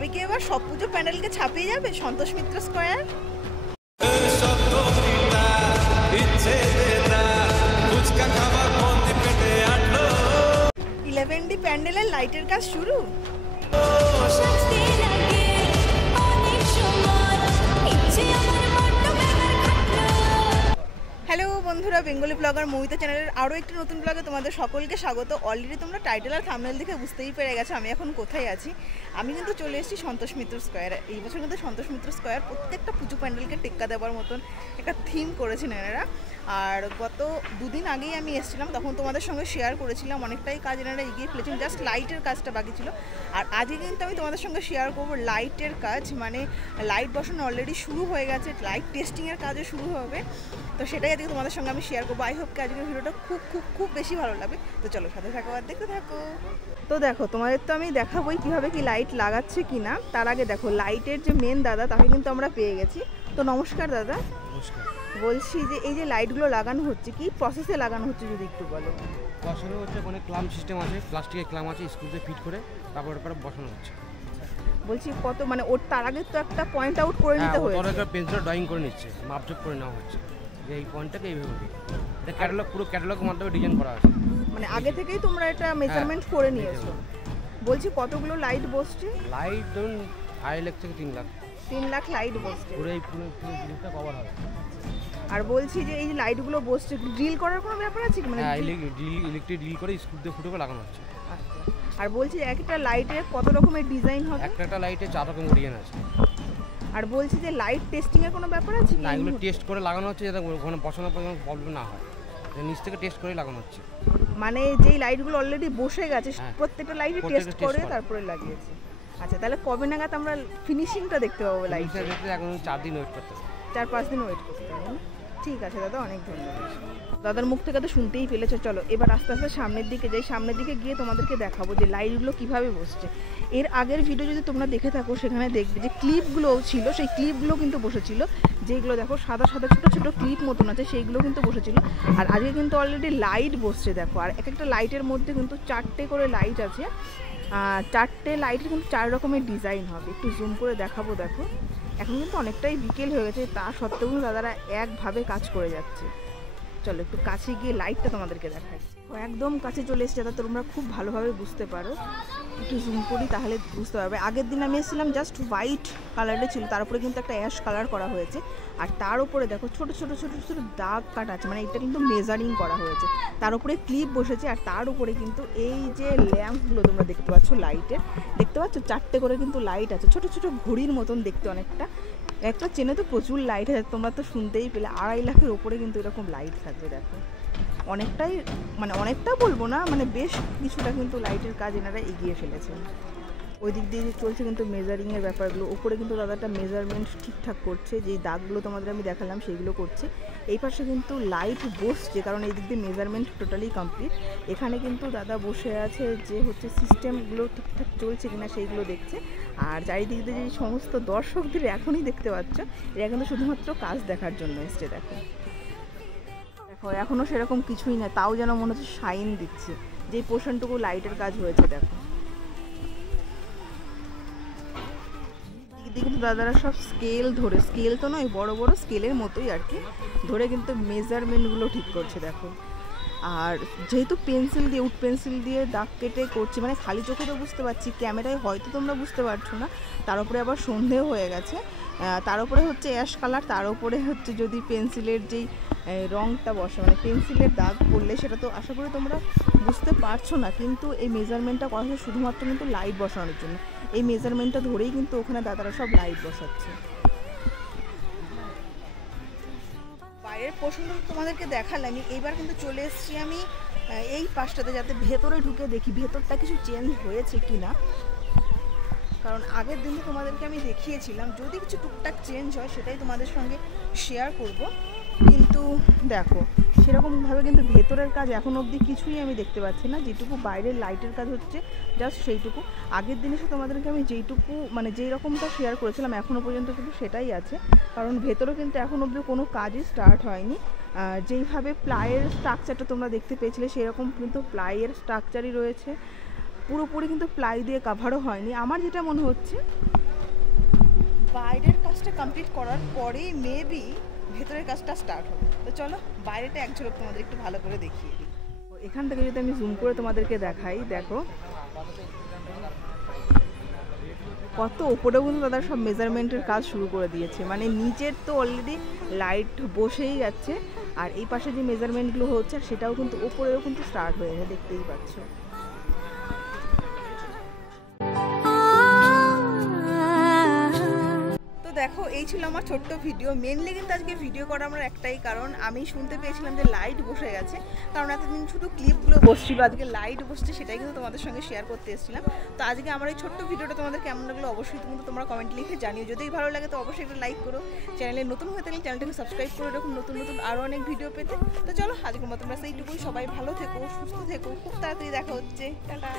তবে কি এবার সব পুজো প্যান্ডেলকে ছাপিয়ে যাবে সন্তোষ মিত্র স্কয়ার? 11D প্যান্ডেলের লাইটের কাজ শুরু। হ্যালো বন্ধুরা, বেঙ্গলি ব্লগার মৌমিতা চ্যানেলের আরও একটি নতুন ব্লগে তোমাদের সকলকে স্বাগত। অলরেডি তোমরা টাইটেল আর থাম্বনেল দেখে বুঝতেই পেরে গেছো আমি এখন কোথায় আছি। আমি কিন্তু চলে এসেছি সন্তোষ মিত্র স্কয়ারে। এই বছর কিন্তু সন্তোষ মিত্র স্কয়ার প্রত্যেকটা পুজো প্যান্ডেলকে টেক্কা দেওয়ার মতন একটা থিম করেছেন এনারা। আর গত দুদিন আগেই আমি এসেছিলাম, তখন তোমাদের সঙ্গে শেয়ার করেছিলাম অনেকটাই কাজ এনারা এগিয়ে ফেলেছেন, জাস্ট লাইটের কাজটা বাকি ছিল। আর আজকে কিন্তু আমি তোমাদের সঙ্গে শেয়ার করবো লাইটের কাজ, মানে লাইট বসানো অলরেডি শুরু হয়ে গেছে, লাইট টেস্টিংয়ের কাজও শুরু হবে। তো সেটাই আজকে তোমাদের সঙ্গে আমি শেয়ার করবো। আই হোপ কি আজকের ভিডিওটা খুব বেশি ভালো লাগবে। তো চলো সাথে থাকো আর দেখতে থাকো। তো দেখো, তোমাদের তো আমি দেখাবোই কীভাবে কি লাইট লাগাচ্ছে কি না। তার আগে দেখো লাইটের যে মেন দাদা, তাকে কিন্তু আমরা পেয়ে গেছি। তো নমস্কার দাদা। নমস্কার। বলছি যে এই যে লাইটগুলো লাগানো হচ্ছে, কি প্রসেসে লাগানো হচ্ছে যদি একটু বলো। বসানো হচ্ছে ওখানে ক্লাম্প সিস্টেম আছে, প্লাস্টিকের ক্লাম্প আছে, স্ক্রুতে ফিট করে তারপর ওপরে বসানো হচ্ছে। বলছি কত, মানে ওর তার আগে তো একটা পয়েন্ট আউট করে নিতে হয়েছে। ওর একটা পেন্সিল ড্রয়িং করে নিচ্ছে, মাপজোক করে নেওয়া হচ্ছে যে এই পয়েন্টটাকে এইভাবে দিই। এটা ক্যাটালগ, পুরো ক্যাটালগ মাধ্যমে ডিজাইন করা আছে। মানে আগে থেকেই তোমরা এটা মেজারমেন্ট করে নিয়েছো। বলছি কতগুলো লাইট বসছে? লাইট ধরুন 2.5 লাখ থেকে 3 লাখ। 3 লাখ লাইট বসছে, পুরো এই পুরো জিনিসটা কভার হবে। আর বলছি যে এই যে লাইটগুলো বসছে, ড্রিল করার কোনো ব্যাপার আছে কি? মানে ইলেকট্রিক ড্রিল করে স্ক্রু দিয়ে ফুটো করে লাগানো হচ্ছে। আর বলছি একটা লাইটের কত রকমের ডিজাইন হবে? একটা লাইটে 4 রকমের ডিজাইন আছে। আর বলছি যে লাইট টেস্টিং এর কোনো ব্যাপার আছে কি? না, এগুলো টেস্ট করে লাগানো হচ্ছে যাতে ওখানে বসানোর পর কোনো প্রবলেম না হয়, নিচ থেকে টেস্ট করে লাগানো হচ্ছে। মানে যেই লাইটগুলো অলরেডি বসে গেছে প্রত্যেকটা লাইটই টেস্ট করে তারপরে লাগিয়েছে। আচ্ছা, তাহলে কবে নাগাদ আমরা ফিনিশিংটা দেখতে পাবো লাইটটা? এখন 4 দিন ওয়েট করতে হবে, 4-5 দিন ওয়েট করতে হবে। ঠিক আছে দাদা, অনেক ধন্যবাদ। দাদার মুখ থেকে তো শুনতেই পেলেছো। চলো এবার আস্তে আস্তে সামনের দিকে যাই, সামনের দিকে গিয়ে তোমাদেরকে দেখাবো যে লাইটগুলো কিভাবে বসছে। এর আগের ভিডিও যদি তোমরা দেখে থাকো সেখানে দেখবে যে ক্লিপগুলো ছিল, সেই ক্লিপগুলো কিন্তু বসেছিল, যেগুলো দেখো সাদা সাদা ছোটো ছোটো ক্লিপ মতন আছে, সেইগুলো কিন্তু বসেছিল। আর আজকে কিন্তু অলরেডি লাইট বসছে দেখো। আর এক একটা লাইটের মধ্যে কিন্তু 4টে করে লাইট আছে। 4টে লাইটের কিন্তু 4 রকমের ডিজাইন হবে। একটু জুম করে দেখাবো। দেখো এখন কিন্তু অনেকটাই বিকেল হয়ে গেছে, তা সত্ত্বেও কিন্তু দাদারা একভাবে কাজ করে যাচ্ছে। চলো একটু কাছে গিয়ে লাইটটা তোমাদেরকে দেখাই। একদম কাছে চলে এসেছে যাতে তোমরা খুব ভালোভাবে বুঝতে পারো। একটু জুম করি তাহলে বুঝতে পারবে। আগের দিন আমি এসেছিলাম জাস্ট হোয়াইট কালারের ছিল, তার উপরে কিন্তু একটা অ্যাশ কালার করা হয়েছে। আর তার উপরে দেখো ছোটো ছোটো ছোটো ছোটো দাগ কাটা আছে, মানে এটা কিন্তু মেজারিং করা হয়েছে। তার উপরে ক্লিপ বসেছে, আর তার উপরে কিন্তু এই যে ল্যাম্পগুলো তোমরা দেখতে পাচ্ছ লাইটের, দেখতে পাচ্ছ 4টে করে কিন্তু লাইট আছে, ছোটো ছোটো ঘড়ির মতন দেখতে অনেকটা। একটা চেনে তো প্রচুর লাইট আছে, তোমরা তো শুনতেই পেলে 2.5 লাখের ওপরে কিন্তু এরকম লাইট থাকবে। দেখো অনেকটাই, মানে অনেকটা বলবো না, মানে বেশ কিছুটা কিন্তু লাইটের কাজ এনারা এগিয়ে ফেলেছেন। ওই দিক দিয়ে চলছে কিন্তু মেজারিংয়ের ব্যাপারগুলো। ওপরে কিন্তু দাদাটা মেজারমেন্ট ঠিকঠাক করছে, যেই দাগগুলো তোমাদের আমি দেখালাম সেইগুলো করছে। এই পাশে কিন্তু লাইট বসছে, কারণ এই দিক দিয়ে মেজারমেন্ট টোটালি কমপ্লিট। এখানে কিন্তু দাদা বসে আছে যে হচ্ছে সিস্টেমগুলো ঠিকঠাক চলছে কিনা সেইগুলো দেখছে। আর চারিদিক দিয়ে যে সমস্ত দর্শকদের এখনই দেখতে পাচ্ছ, এরা কিন্তু শুধুমাত্র কাজ দেখার জন্য এসছে। দেখো দেখো এখনও সেরকম কিছুই না, তাও যেন মনে হচ্ছে শাইন দিচ্ছে, যেই পোর্শনটুকু লাইটের কাজ হয়েছে। দেখো কিন্তু দাদারা সব স্কেল ধরে, স্কেল তো নয়, বড় বড় স্কেলের মতোই আর কি, ধরে কিন্তু মেজারমেন্টগুলো ঠিক করছে। দেখো আর যেহেতু পেন্সিল দিয়ে, উড পেন্সিল দিয়ে দাগ কেটে করছে, মানে খালি চোখে তো বুঝতে পারছি, ক্যামেরায় হয়তো তোমরা বুঝতে পারছো না। তার উপরে আবার সন্ধেও হয়ে গেছে, তার উপরে হচ্ছে অ্যাশ কালার, তার উপরে হচ্ছে যদি পেন্সিলের যেই রঙটা বসে, মানে পেন্সিলের দাগ পড়লে সেটা তো আশা করি তোমরা বুঝতে পারছো না। কিন্তু এই মেজারমেন্টটা করা হচ্ছে শুধুমাত্র কিন্তু লাইট বসানোর জন্য। এই মেজারমেন্টটা ধরেই কিন্তু ওখানে দাদারা সব লাইট বসাচ্ছে। বাইরের পোর্শনটা তোমাদেরকে দেখালাম, এইবার কিন্তু চলে এসেছি আমি এই পাশটাতে, যাতে ভেতরে ঢুকে দেখি ভেতরটা কিছু চেঞ্জ হয়েছে কি না। কারণ আগের দিনে তোমাদেরকে আমি দেখিয়েছিলাম, যদি কিছু টুকটাক চেঞ্জ হয় সেটাই তোমাদের সঙ্গে শেয়ার করব। কিন্তু দেখো সেরকমভাবে কিন্তু ভেতরের কাজ এখন অবধি কিছুই আমি দেখতে পাচ্ছি না। যেটুকু বাইরের লাইটের কাজ হচ্ছে জাস্ট সেইটুকু। আগের দিনে তোমাদেরকে আমি যেইটুকু, মানে যেই রকমটা শেয়ার করেছিলাম এখনও পর্যন্ত কিন্তু সেটাই আছে। কারণ ভেতরেও কিন্তু এখন অবধি কোনো কাজই স্টার্ট হয়নি। যেইভাবে প্লাইয়ের স্ট্রাকচারটা তোমরা দেখতে পেয়েছিলে সেরকম কিন্তু প্লাইয়ের স্ট্রাকচারই রয়েছে। পুরোপুরি কিন্তু প্লাই দিয়ে কাভারও হয়নি। আমার যেটা মনে হচ্ছে বাইরের কাজটা কমপ্লিট করার পরেই মেবি ভেতরের কাজটা স্টার্ট হবে। তো চলো বাইরেটা এক ঝলক তোমাদের একটু ভালো করে দেখিয়ে দিই। এখান থেকে যদি আমি জুম করে তোমাদেরকে দেখাই, দেখো কত ওপরে কিন্তু তাদের সব মেজারমেন্টের কাজ শুরু করে দিয়েছে। মানে নিচের তো অলরেডি লাইট বসেই যাচ্ছে, আর এই পাশে যে মেজারমেন্টগুলো হচ্ছে সেটাও কিন্তু ওপরেও কিন্তু স্টার্ট হয়ে গেছে, দেখতেই পাচ্ছ। দেখো এই ছিল আমার ছোট্ট ভিডিও। মেনলি কিন্তু আজকে ভিডিও করা আমার একটাই কারণ, আমি শুনতে পেয়েছিলাম যে লাইট বসে গেছে, কারণ এতদিন শুধু ক্লিপগুলো বসছিল, আজকে লাইট বসছে, সেটাই কিন্তু তোমাদের সঙ্গে শেয়ার করতে এসেছিলাম। তো আজকে আমার এই ছোট্ট ভিডিওটা তোমাদের কেমন লাগলো অবশ্যই কিন্তু তোমরা কমেন্ট লিখে জানিও। যদি ভালো লাগে তো অবশ্যই একটা লাইক করো, চ্যানেলে নতুন হয়ে থাকলে চ্যানেলটাকে সাবস্ক্রাইব করে এরকম নতুন নতুন আরও অনেক ভিডিও পেতে। তো চলো আজকের মতো তোমরা সেইটুকুই, সবাই ভালো থেকো, সুস্থ থেকো, খুব তাড়াতাড়ি দেখা হচ্ছে, টাটা।